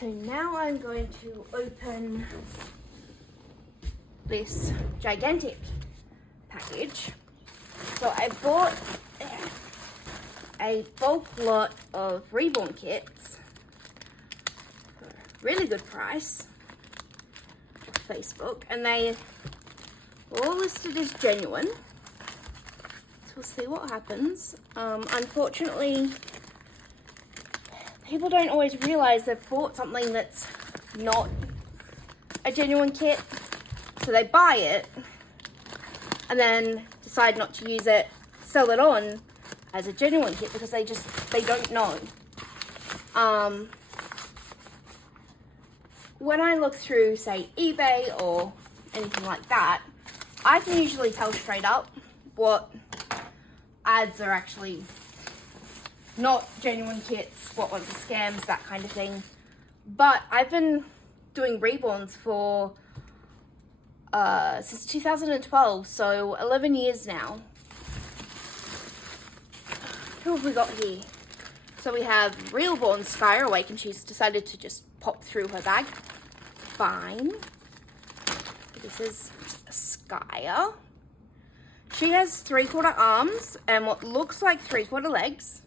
So now I'm going to open this gigantic package. So I bought a bulk lot of Reborn kits for a really good price on Facebook, and they were all listed as genuine. So we'll see what happens. Unfortunately, people don't always realize they've bought something that's not a genuine kit. So they buy it and then decide not to use it, sell it on as a genuine kit because they don't know. When I look through, say, eBay or anything like that, I can usually tell straight up what ads are actually not genuine kits, what ones are scams, that kind of thing. But I've been doing Reborns for since 2012, so 11 years now. Who have we got here? So we have Reborn Sky Awake, and she's decided to just pop through her bag. Fine. This is Skya. She has 3/4 arms and what looks like 3/4 legs.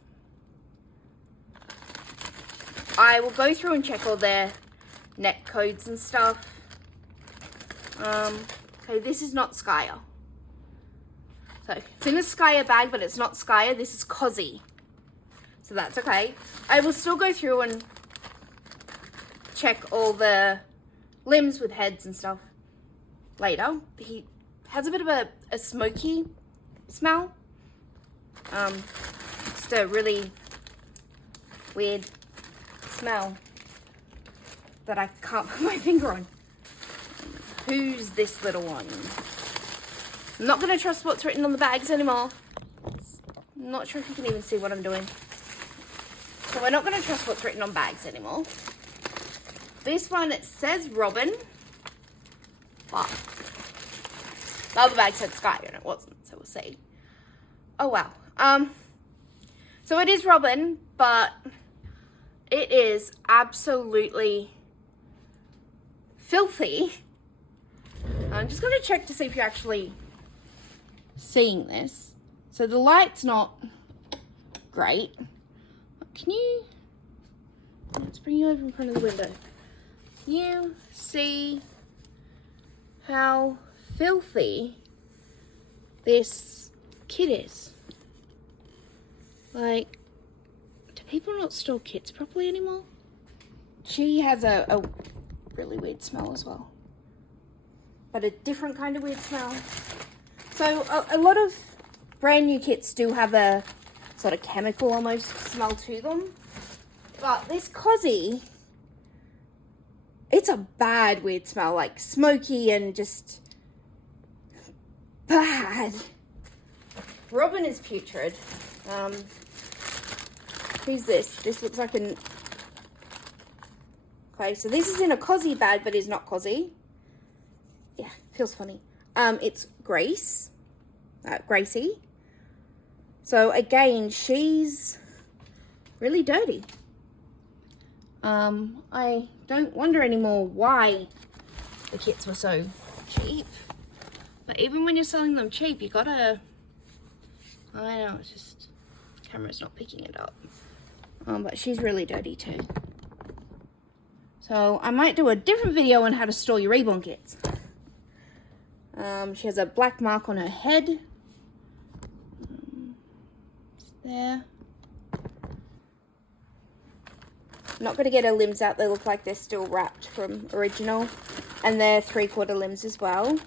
I will go through and check all their net codes and stuff. Okay, this is not Skya. So it's in a Skya bag, but it's not Skya. This is Cozzy. So that's okay. I will still go through and check all the limbs with heads and stuff later. He has a bit of a smoky smell. Just a really weird smell that I can't put my finger on. Who's this little one? I'm not going to trust what's written on the bags anymore. I'm not sure if you can even see what I'm doing. So we're not going to trust what's written on bags anymore. This one, it says Robin. But the other bag said Sky and it wasn't, so we'll see. Oh wow. So it is Robin, but it is absolutely filthy. I'm just going to check to see if you're actually seeing this. So the light's not great. Can you... Let's bring you over in front of the window. Can you see how filthy this kit is? Like, do people not store kits properly anymore? She has a really weird smell as well. But a different kind of weird smell. So a lot of brand new kits do have a sort of chemical almost smell to them. But this Cozzy, it's a bad weird smell, like smoky and just bad. Robin is putrid. Who's this? This looks like an... Okay, so this is in a Cozzy bag, but is not Cozzy. Yeah, feels funny. It's Grace. Gracie. So again, she's really dirty. I don't wonder anymore why the kits were so cheap. But even when you're selling them cheap, you gotta... I know, it's just... the camera's not picking it up. But she's really dirty too. So I might do a different video on how to store your Reborn kits. She has a black mark on her head. There. Not going to get her limbs out. They look like they're still wrapped from original. And they're 3/4 limbs as well.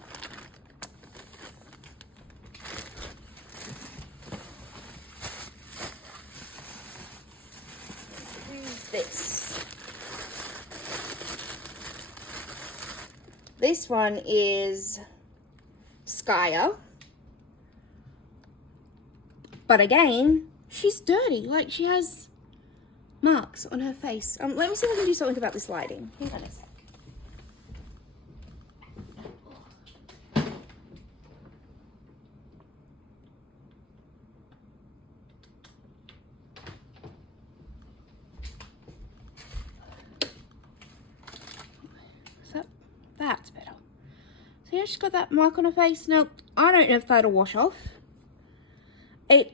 Who's this? This one is Skya. But again, she's dirty. Like, she has marks on her face. Let me see if I can do something about this lighting. Hang on a sec. she's got that mark on her face. Now, I don't know if that'll wash off. That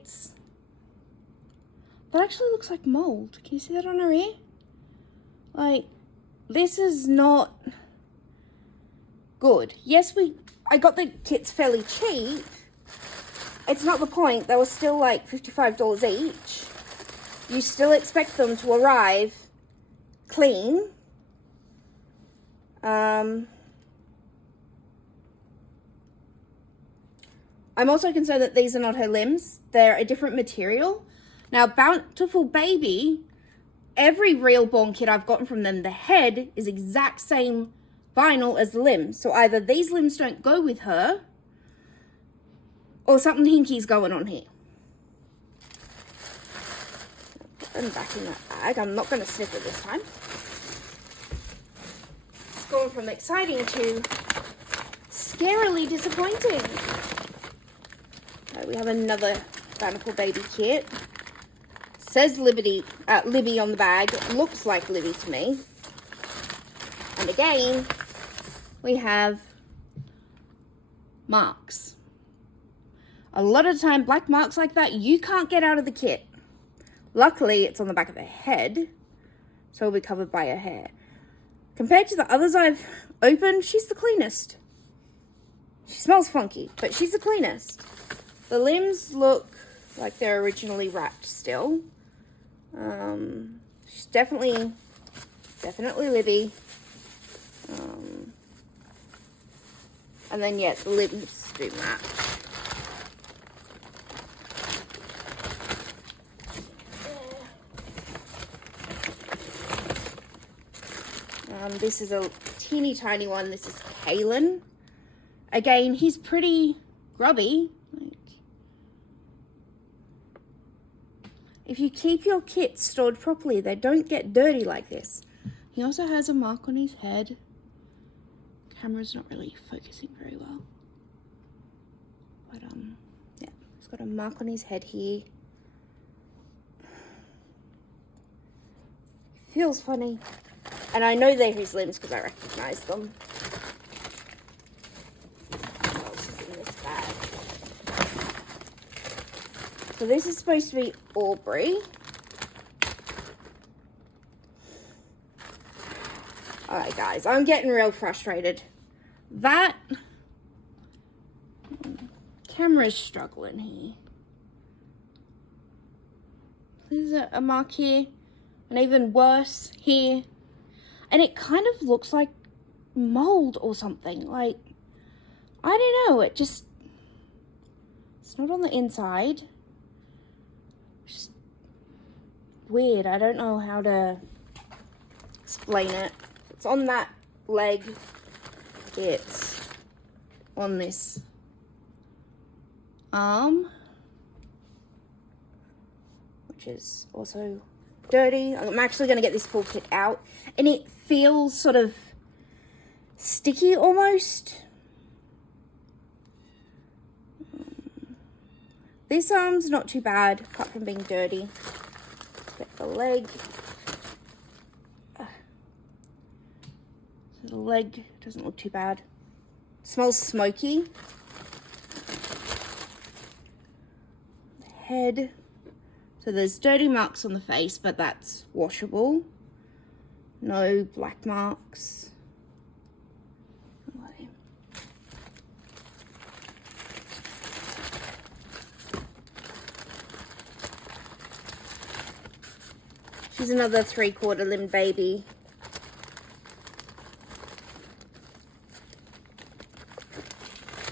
actually looks like mold. Can you see that on her ear? Like, this is not good. Yes, I got the kits fairly cheap. It's not the point. They were still like $55 each. You still expect them to arrive clean. I'm also concerned that these are not her limbs. They're a different material. Now, Bountiful Baby, every Reborn kit I've gotten from them, the head is exact same vinyl as the limbs. So either these limbs don't go with her, or something hinky's going on here. Put them back in that bag. I'm not going to snip it this time. It's going from exciting to scarily disappointing. Right, we have another Bountiful Baby kit. It says Libby on the bag. It looks like Libby to me. And again, we have marks. A lot of the time, black marks like that, you can't get out of the kit. Luckily, it's on the back of her head, so it'll be covered by her hair. Compared to the others I've opened, she's the cleanest. She smells funky, but she's the cleanest. The limbs look like they're originally wrapped still. She's definitely Libby. And then, yeah, the limbs do match. This is a teeny tiny one. This is Kalen. Again, he's pretty grubby. Like, if you keep your kits stored properly, they don't get dirty like this. He also has a mark on his head. Camera's not really focusing very well. But, yeah, he's got a mark on his head here. Feels funny. And I know they're his limbs because I recognize them. What else is in this bag? So this is supposed to be Aubrey. Alright guys, I'm getting real frustrated. That camera's struggling here. There's a mark here. And even worse here. And it kind of looks like mold or something. Like, I don't know. It's not on the inside. It's just weird. I don't know how to explain it. It's on that leg. It's on this arm, which is also dirty. I'm actually going to get this full kit out, and it feels sort of sticky almost. This arm's not too bad, apart from being dirty. Get the leg. The leg doesn't look too bad. It smells smoky. The head. So there's dirty marks on the face, but that's washable. No black marks. She's another 3/4 limb baby.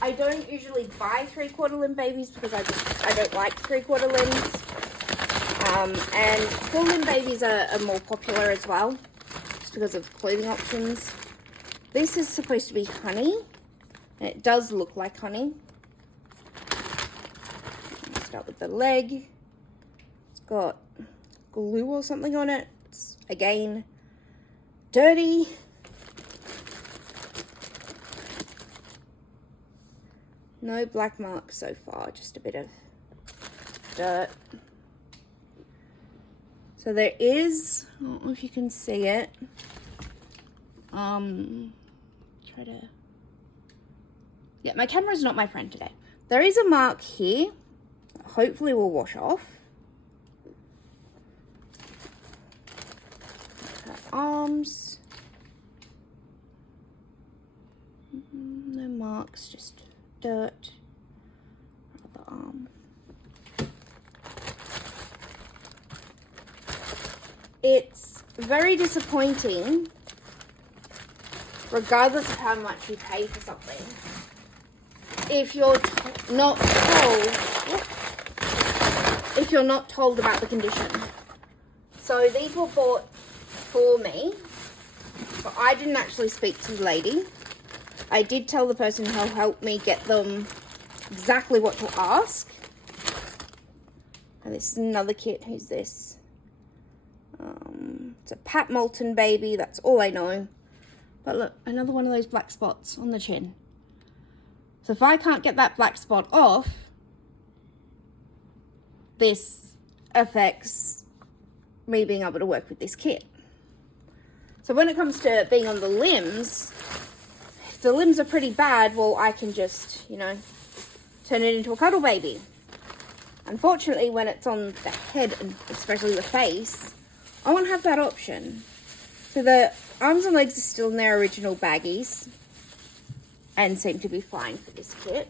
I don't usually buy 3/4 limb babies because I don't like 3/4 limbs. And full limb babies are more popular as well, just because of clothing options. This is supposed to be honey. And it does look like honey. Let's start with the leg. It's got glue or something on it. It's, again, dirty. No black marks so far, just a bit of dirt. So there is, I don't know if you can see it. Try to Yeah, my camera's not my friend today. There is a mark here. Hopefully will wash off. Her arms. No marks, just dirt. Other arm. It's very disappointing, regardless of how much you pay for something, if you're not told about the condition. So these were bought for me, but I didn't actually speak to the lady. I did tell the person who helped me get them exactly what to ask. And this is another kit. Who's this? It's a Pat Moulton baby. That's all I know. But look, another one of those black spots on the chin. So if I can't get that black spot off, this affects me being able to work with this kit. So when it comes to being on the limbs, if the limbs are pretty bad, well, I can just, you know, turn it into a cuddle baby. Unfortunately, when it's on the head and especially the face, I won't have that option. So the arms and legs are still in their original baggies and seem to be fine for this kit.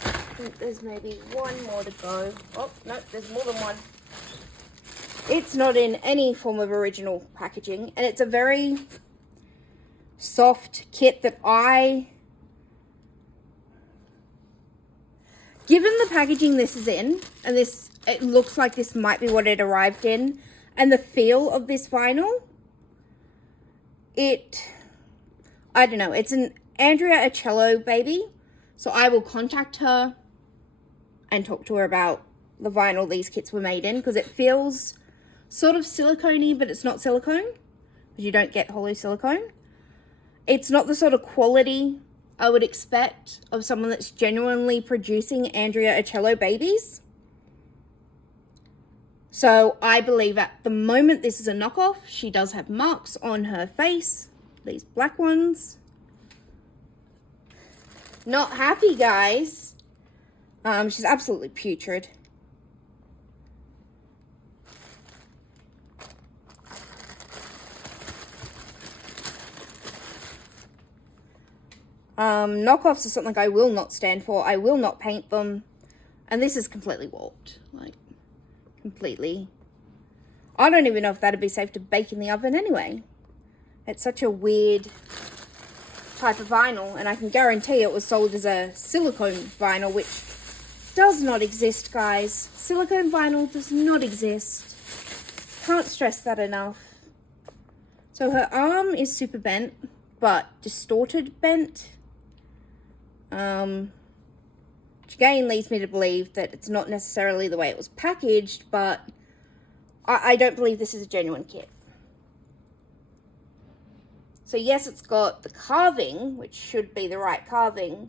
I think there's maybe one more to go. Oh, no, there's more than one. It's not in any form of original packaging, and it's a very soft kit that given the packaging this is in, and this, it looks like this might be what it arrived in, and the feel of this vinyl, I don't know, it's an Andrea Acello baby, so I will contact her and talk to her about the vinyl these kits were made in, because it feels sort of silicone-y, but it's not silicone, because you don't get hollow silicone. It's not the sort of quality I would expect of someone that's genuinely producing Andrea Acello babies. So I believe at the moment this is a knockoff. She does have marks on her face, these black ones. Not happy, guys. She's absolutely putrid. Knockoffs are something I will not stand for. I will not paint them. And this is completely warped. Like, completely. I don't even know if that'd be safe to bake in the oven anyway. It's such a weird type of vinyl. And I can guarantee it was sold as a silicone vinyl, which does not exist, guys. Silicone vinyl does not exist. Can't stress that enough. So her arm is super bent, but distorted bent. Which again leads me to believe that it's not necessarily the way it was packaged, but I don't believe this is a genuine kit. So yes, it's got the carving, which should be the right carving.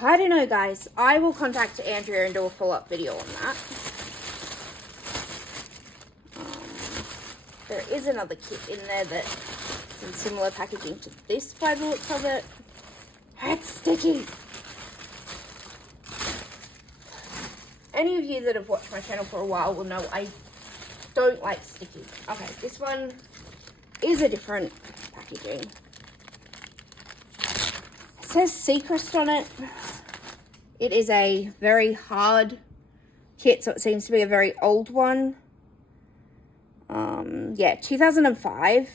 I don't know, guys. I will contact Andrea and do a follow-up video on that. There is another kit in there that's in similar packaging to this by the looks of it. It's sticky. Any of you that have watched my channel for a while will know I don't like sticky. Okay, this one is a different packaging. It says Seacrest on it. It is a very hard kit, so it seems to be a very old one. Yeah, 2005.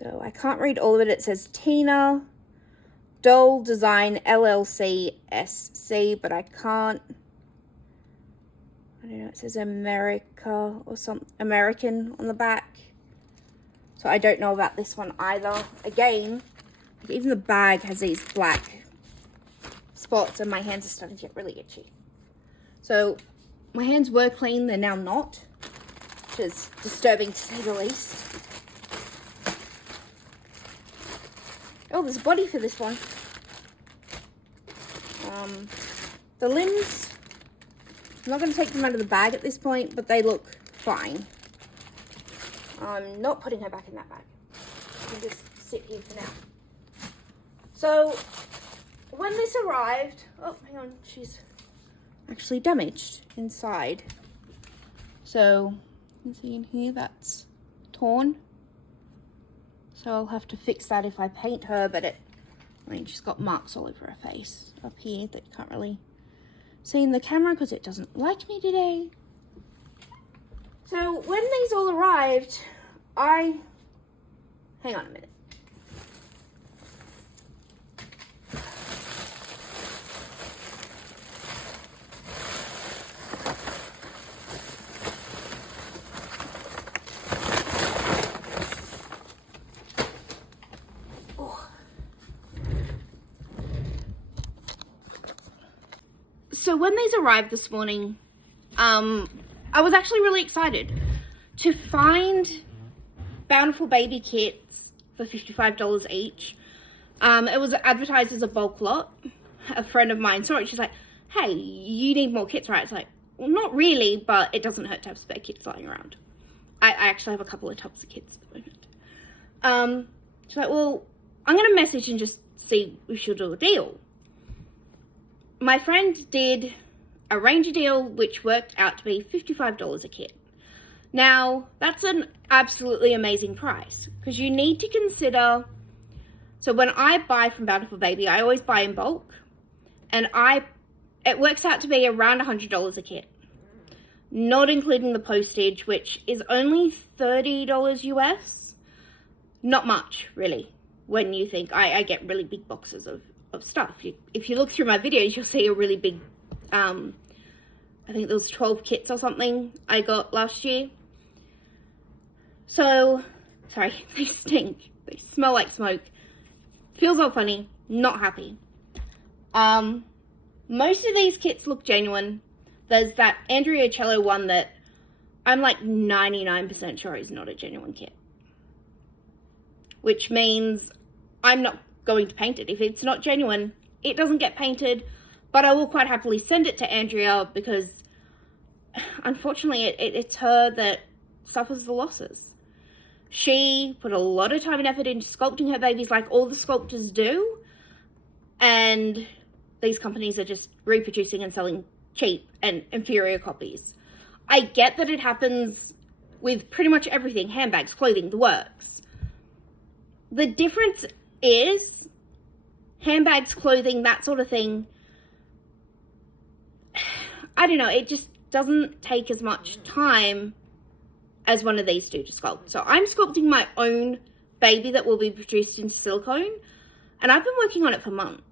So I can't read all of it. It says Tina Doll Design LLC SC, but I can't. I don't know. It says America or something, American on the back. So I don't know about this one either. Again, even the bag has these black spots, and my hands are starting to get really itchy. So my hands were clean, they're now not, which is disturbing to say the least. Oh, there's a body for this one. The limbs, I'm not going to take them out of the bag at this point, but they look fine. I'm not putting her back in that bag. I'll just sit here for now. So, when this arrived, oh, hang on, she's actually damaged inside. So, you see in here, that's torn. So I'll have to fix that if I paint her, but she's got marks all over her face up here that you can't really see in the camera because it doesn't like me today. So when these all arrived, hang on a minute. So when these arrived this morning, I was actually really excited to find Bountiful baby kits for $55 each. It was advertised as a bulk lot. A friend of mine saw it. She's like, hey, you need more kits, right? It's like, well, not really, but it doesn't hurt to have spare kits lying around. I actually have a couple of tubs of kits at the moment. She's like, well, I'm going to message and just see if she'll do a deal. My friend did arrange a deal which worked out to be $55 a kit. Now, that's an absolutely amazing price because you need to consider, so when I buy from Bountiful Baby, I always buy in bulk, and it works out to be around $100 a kit, not including the postage, which is only $30 US. Not much, really, when you think I get really big boxes of stuff. If you look through my videos, you'll see a really big, I think there was 12 kits or something I got last year. So, sorry, they stink. They smell like smoke. Feels all funny. Not happy. Most of these kits look genuine. There's that Andrea Cello one that I'm like 99% sure is not a genuine kit. Which means I'm not going to paint it. If it's not genuine, it doesn't get painted, but I will quite happily send it to Andrea because unfortunately it's her that suffers the losses. She put a lot of time and effort into sculpting her babies like all the sculptors do, and these companies are just reproducing and selling cheap and inferior copies. I get that it happens with pretty much everything, handbags, clothing, the works. The difference is handbags, clothing, that sort of thing, I don't know, it just doesn't take as much time as one of these do to sculpt. So I'm sculpting my own baby that will be produced into silicone, and I've been working on it for months.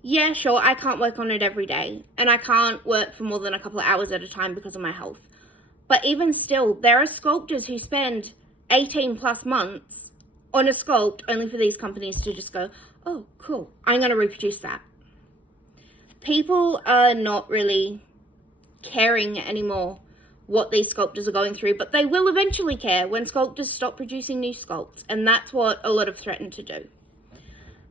Yeah, sure, I can't work on it every day, and I can't work for more than a couple of hours at a time because of my health. But even still, there are sculptors who spend 18 plus months on a sculpt only for these companies to just go, oh, cool, I'm going to reproduce that. People are not really caring anymore what these sculptors are going through, but they will eventually care when sculptors stop producing new sculpts, and that's what a lot have threatened to do.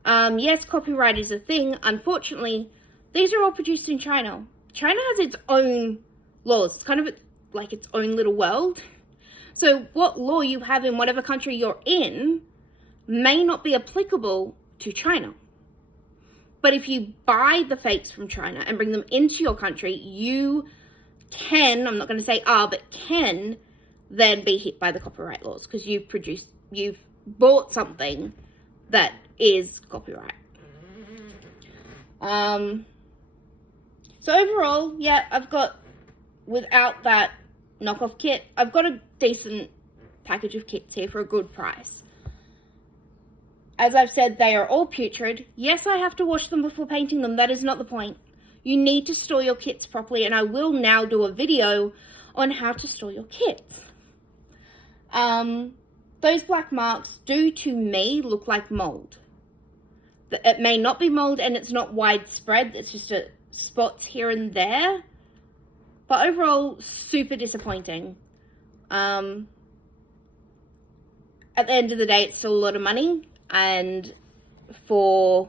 Yes, copyright is a thing. Unfortunately, these are all produced in China. China has its own laws. It's kind of like its own little world. So what law you have in whatever country you're in may not be applicable to China. But if you buy the fakes from China and bring them into your country, you can, I'm not going to say are, but can then be hit by the copyright laws because you've bought something that is copyright. So overall, yeah, I've got, without that knockoff kit, I've got a decent package of kits here for a good price. As I've said, they are all putrid. Yes, I have to wash them before painting them. That is not the point. You need to store your kits properly, and I will now do a video on how to store your kits. Those black marks do, to me, look like mold. It may not be mold, and it's not widespread. It's just spots here and there. But overall, super disappointing. At the end of the day, it's still a lot of money. And for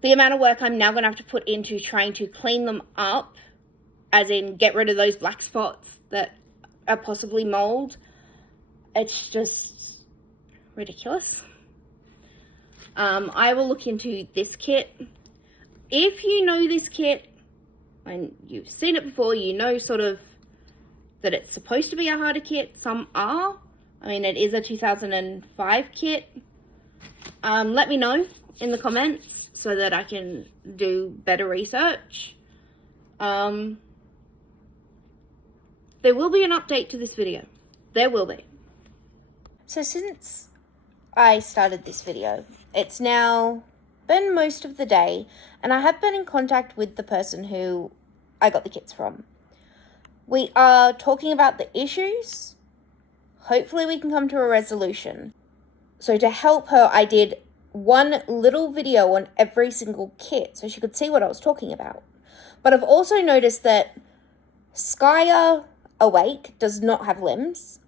the amount of work I'm now going to have to put into trying to clean them up, as in get rid of those black spots that are possibly mold, it's just ridiculous. I will look into this kit. If you know this kit and you've seen it before, you know sort of that it's supposed to be a harder kit. Some are. I mean, it is a 2005 kit. Let me know in the comments so that I can do better research. There will be an update to this video. There will be. So since I started this video, it's now been most of the day, and I have been in contact with the person who I got the kits from. We are talking about the issues. Hopefully we can come to a resolution. So to help her, I did one little video on every single kit so she could see what I was talking about. But I've also noticed that Skya Awake does not have limbs.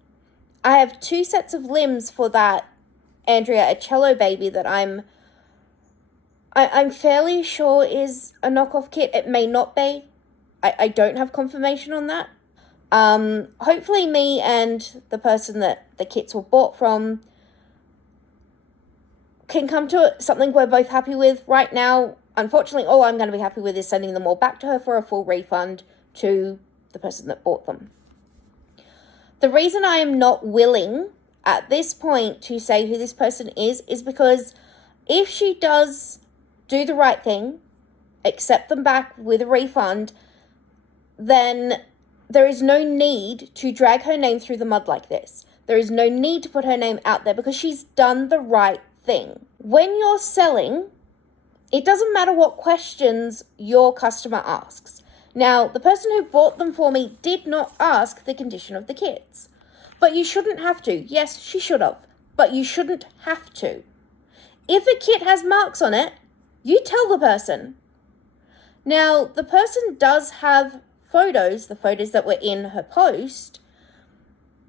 I have 2 sets of limbs for that Andrea Acello baby that I'm fairly sure is a knockoff kit. It may not be. I don't have confirmation on that. Hopefully me and the person that the kits were bought from can come to something we're both happy with. Right now, unfortunately, all I'm going to be happy with is sending them all back to her for a full refund to the person that bought them. The reason I am not willing at this point to say who this person is because if she does do the right thing, accept them back with a refund, then there is no need to drag her name through the mud like this. There is no need to put her name out there because she's done the right thing. When you're selling, it doesn't matter what questions your customer asks. Now, the person who bought them for me did not ask the condition of the kits. But you shouldn't have to. Yes, she should have. But you shouldn't have to. If a kit has marks on it, you tell the person. Now, the person does have photos, the photos that were in her post,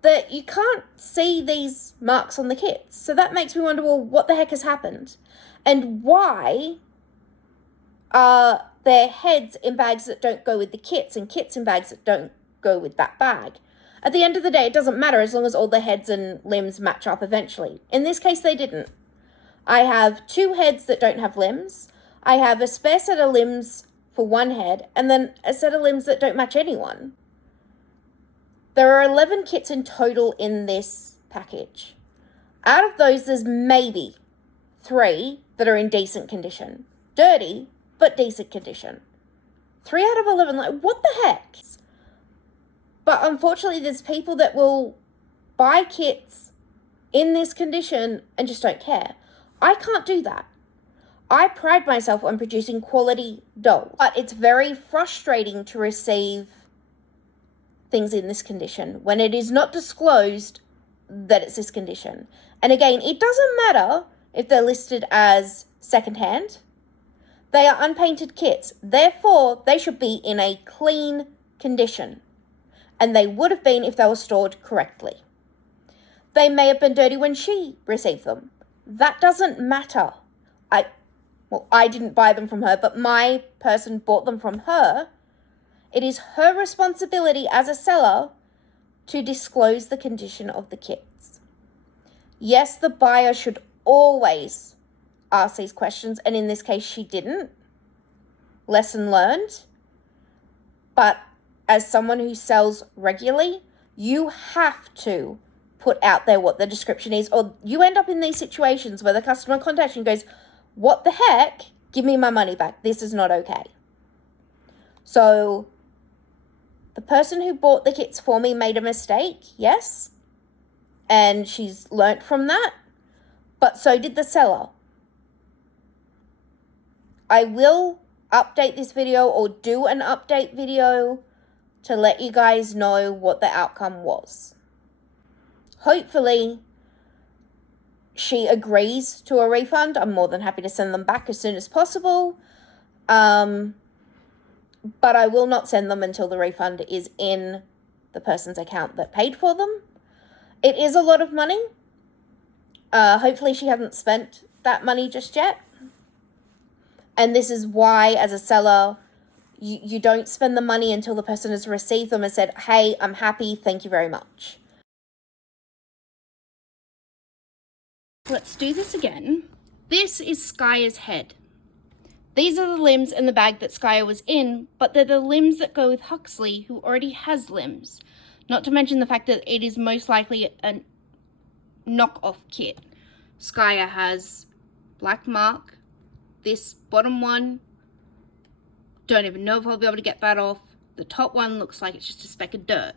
that you can't see these marks on the kits. So that makes me wonder, well, what the heck has happened? And why are there heads in bags that don't go with the kits and kits in bags that don't go with that bag? At the end of the day, it doesn't matter as long as all the heads and limbs match up eventually. In this case, they didn't. I have 2 heads that don't have limbs. I have a spare set of limbs for 1 head, and then a set of limbs that don't match anyone. There are 11 kits in total in this package. Out of those, there's maybe 3 that are in decent condition. Dirty, but decent condition. 3 out of 11, like, what the heck? But unfortunately, there's people that will buy kits in this condition and just don't care. I can't do that. I pride myself on producing quality dolls, but it's very frustrating to receive things in this condition when it is not disclosed that it's this condition. And again, it doesn't matter if they're listed as secondhand. They are unpainted kits. Therefore, they should be in a clean condition. And they would have been if they were stored correctly. They may have been dirty when she received them. That doesn't matter. I didn't buy them from her, but my person bought them from her. It is her responsibility as a seller to disclose the condition of the kits. Yes, the buyer should always ask these questions, and in this case, she didn't. Lesson learned. But as someone who sells regularly, you have to put out there what the description is, or you end up in these situations where the customer contacts you and goes, what the heck? Give me my money back. This is not okay. So the person who bought the kits for me made a mistake, yes, and she's learnt from that, but so did the seller. I will update this video or do an update video to let you guys know what the outcome was. Hopefully, she agrees to a refund. I'm more than happy to send them back as soon as possible. But I will not send them until the refund is in the person's account that paid for them. It is a lot of money. Hopefully she hasn't spent that money just yet. And this is why, as a seller, you don't spend the money until the person has received them and said, hey, I'm happy, thank you very much. Let's do this again. This is Skya's head. These are the limbs in the bag that Skya was in, but they're the limbs that go with Huxley, who already has limbs. Not to mention the fact that it is most likely a knockoff kit. Skya has black mark. This bottom one, don't even know if I'll be able to get that off. The top one looks like it's just a speck of dirt.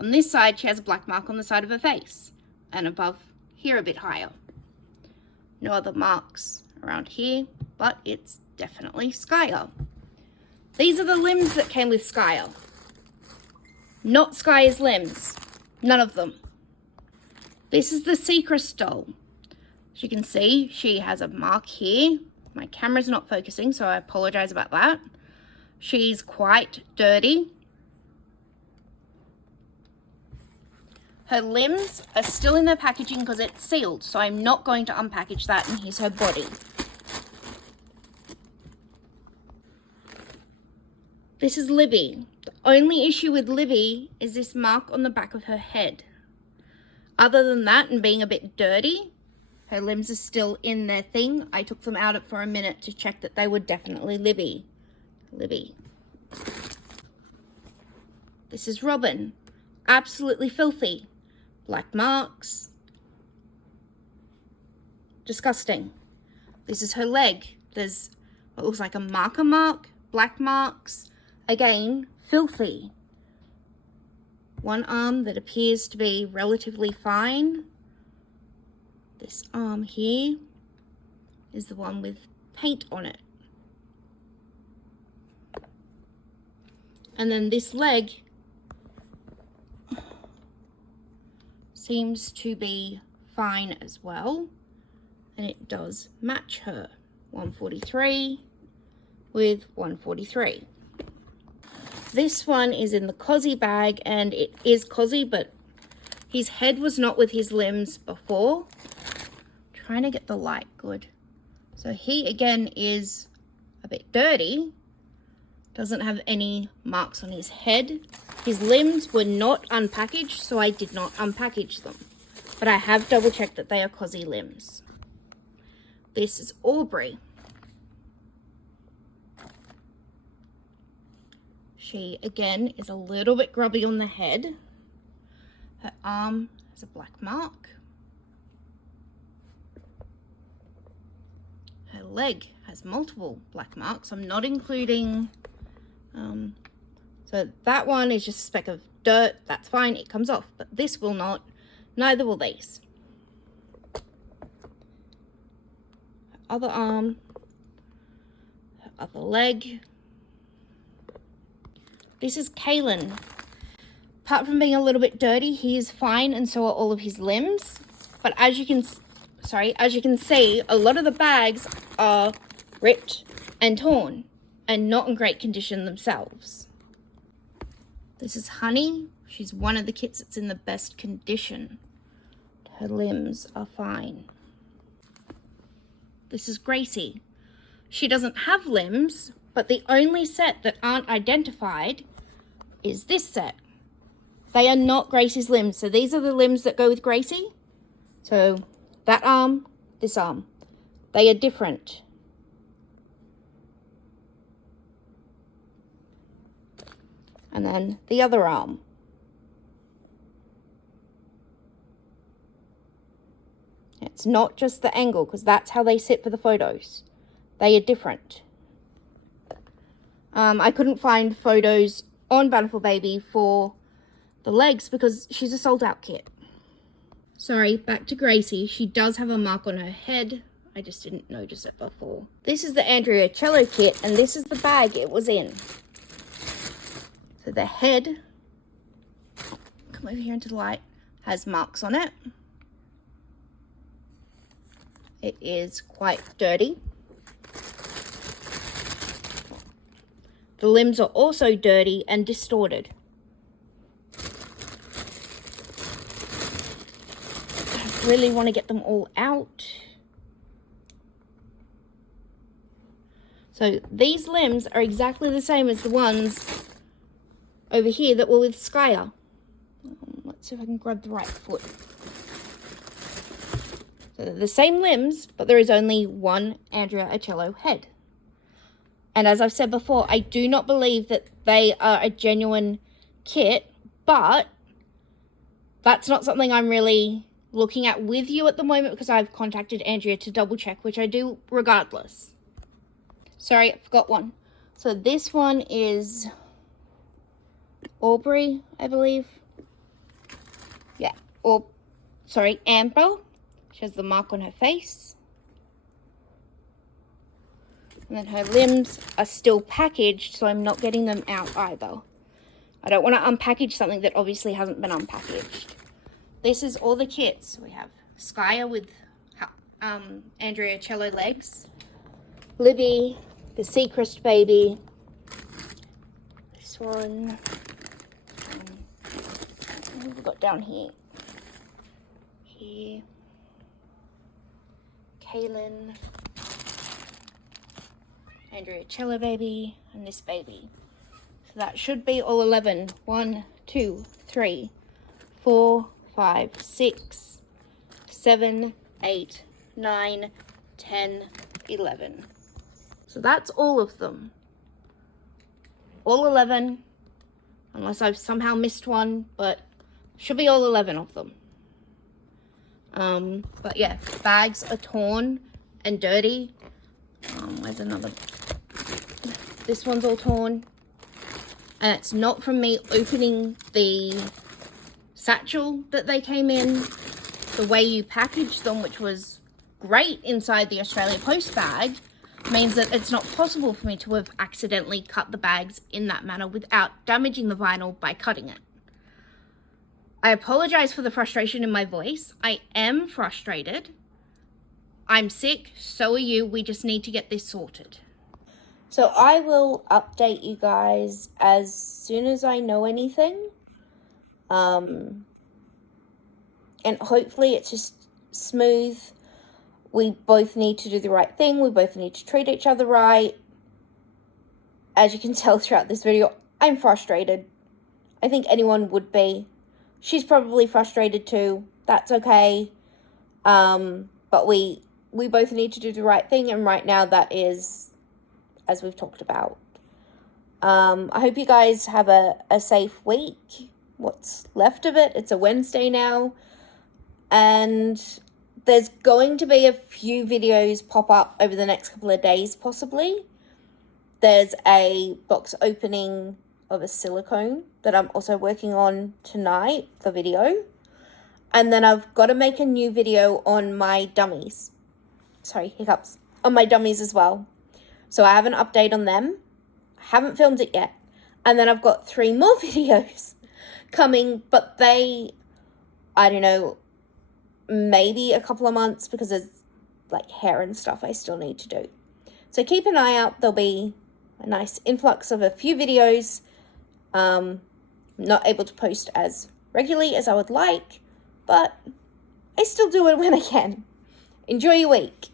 On this side, she has a black mark on the side of her face, and above here a bit higher. No other marks around here, but it's definitely Skya. These are the limbs that came with Skya. Not Skya's limbs. None of them. This is the Seacrest doll. As you can see, she has a mark here. My camera's not focusing, so I apologize about that. She's quite dirty. Her limbs are still in their packaging because it's sealed, so I'm not going to unpackage that, and here's her body. This is Libby. The only issue with Libby is this mark on the back of her head. Other than that, and being a bit dirty, her limbs are still in their thing. I took them out for a minute to check that they were definitely Libby. Libby. This is Robin. Absolutely filthy. Black marks. Disgusting. This is her leg. There's what looks like a marker mark. Black marks. Again, filthy. One arm that appears to be relatively fine. This arm here is the one with paint on it. And then this leg seems to be fine as well. And it does match her. 143 with 143. This one is in the Cozzy bag, and it is Cozzy, but his head was not with his limbs before. Trying to get the light good. So he again is a bit dirty. Doesn't have any marks on his head. His limbs were not unpackaged, so I did not unpackage them. But I have double checked that they are Cozzy limbs. This is Aubrey. She again is a little bit grubby on the head. Her arm has a black mark. Her leg has multiple black marks. I'm not including, so that one is just a speck of dirt. That's fine, it comes off, but this will not, neither will these. Her other arm, her other leg. This is Kalen. Apart from being a little bit dirty, he is fine, and so are all of his limbs. But as you can see, a lot of the bags are ripped and torn and not in great condition themselves. This is Honey. She's one of the kits that's in the best condition. Her limbs are fine. This is Gracie. She doesn't have limbs, but the only set that aren't identified is this set. They are not Gracie's limbs. So these are the limbs that go with Gracie. So that arm, this arm. They are different. And then the other arm. It's not just the angle, because that's how they sit for the photos. They are different. I couldn't find photos on Bountiful Baby for the legs because she's a sold out kit. Sorry, back to Gracie. She does have a mark on her head. I just didn't notice it before. This is the Andrea Cello kit, and this is the bag it was in. So the head, come over here into the light, has marks on it. It is quite dirty. The limbs are also dirty and distorted. I really want to get them all out. So these limbs are exactly the same as the ones over here that were with Skyer. Let's see if I can grab the right foot. So they're the same limbs, but there is only one Andrea Acello head. And as I've said before, I do not believe that they are a genuine kit, but that's not something I'm really looking at with you at the moment because I've contacted Andrea to double check, which I do regardless. Sorry, I forgot one. So this one is Aubrey, I believe. Yeah, or sorry, Amber. She has the mark on her face. And then her limbs are still packaged, so I'm not getting them out either. I don't want to unpackage something that obviously hasn't been unpackaged. This is all the kits. We have Skyer with Andrea Cello legs. Libby, the Seacrest baby. This one. What have we got down here? Here. Kaylin. Andrea Cello baby, and this baby. So that should be all 11. 1, 2, 3, 4, 5, 6, 7, 8, 9, 10, 11. So that's all of them. All 11, unless I've somehow missed one, but should be all 11 of them. But yeah, bags are torn and dirty. Where's another? This one's all torn. And it's not from me opening the satchel that they came in. The way you packaged them, which was great inside the Australia Post bag, means that it's not possible for me to have accidentally cut the bags in that manner without damaging the vinyl by cutting it. I apologize for the frustration in my voice. I am frustrated. I'm sick, so are you. We just need to get this sorted. So I will update you guys as soon as I know anything. And hopefully it's just smooth. We both need to do the right thing. We both need to treat each other right. As you can tell throughout this video, I'm frustrated. I think anyone would be. She's probably frustrated too. That's okay. But we both need to do the right thing, and right now that is, as we've talked about. I hope you guys have a safe week. What's left of it. It's a Wednesday now. And there's going to be a few videos pop up over the next couple of days, possibly. There's a box opening of a silicone that I'm also working on tonight, the video. And then I've got to make a new video on my dummies. Sorry, hiccups. On my dummies as well. So I have an update on them. I haven't filmed it yet. And then I've got 3 more videos coming, but they, I don't know, maybe a couple of months because there's like hair and stuff I still need to do. So keep an eye out. There'll be a nice influx of a few videos. Not able to post as regularly as I would like, but I still do it when I can. Enjoy your week.